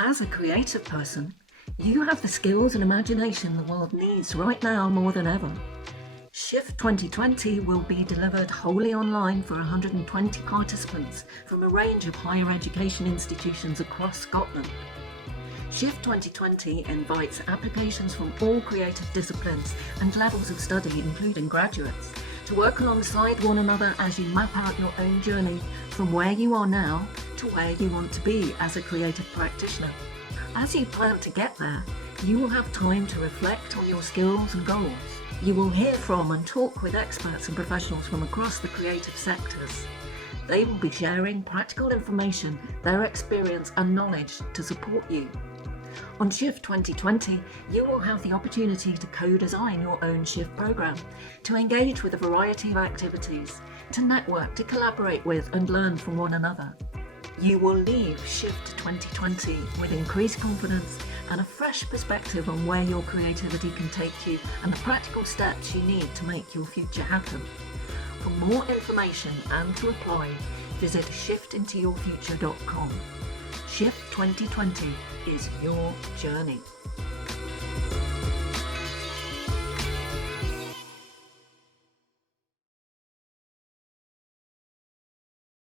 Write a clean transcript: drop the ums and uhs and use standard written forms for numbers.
As a creative person, you have the skills and imagination the world needs right now more than ever. Shift 2020 will be delivered wholly online for 120 participants from a range of higher education institutions across Scotland. Shift 2020 invites applications from all creative disciplines and levels of study, including graduates, to work alongside one another as you map out your own journey from where you are now to where you want to be as a creative practitioner. As you plan to get there, you will have time to reflect on your skills and goals. You will hear from and talk with experts and professionals from across the creative sectors. They will be sharing practical information, their experience and knowledge to support you. On Shift 2020, you will have the opportunity to co-design your own Shift program, to engage with a variety of activities, to network, to collaborate with and learn from one another. You will leave Shift 2020 with increased confidence and a fresh perspective on where your creativity can take you and the practical steps you need to make your future happen. For more information and to apply, visit shiftintoyourfuture.com. Shift 2020 is your journey.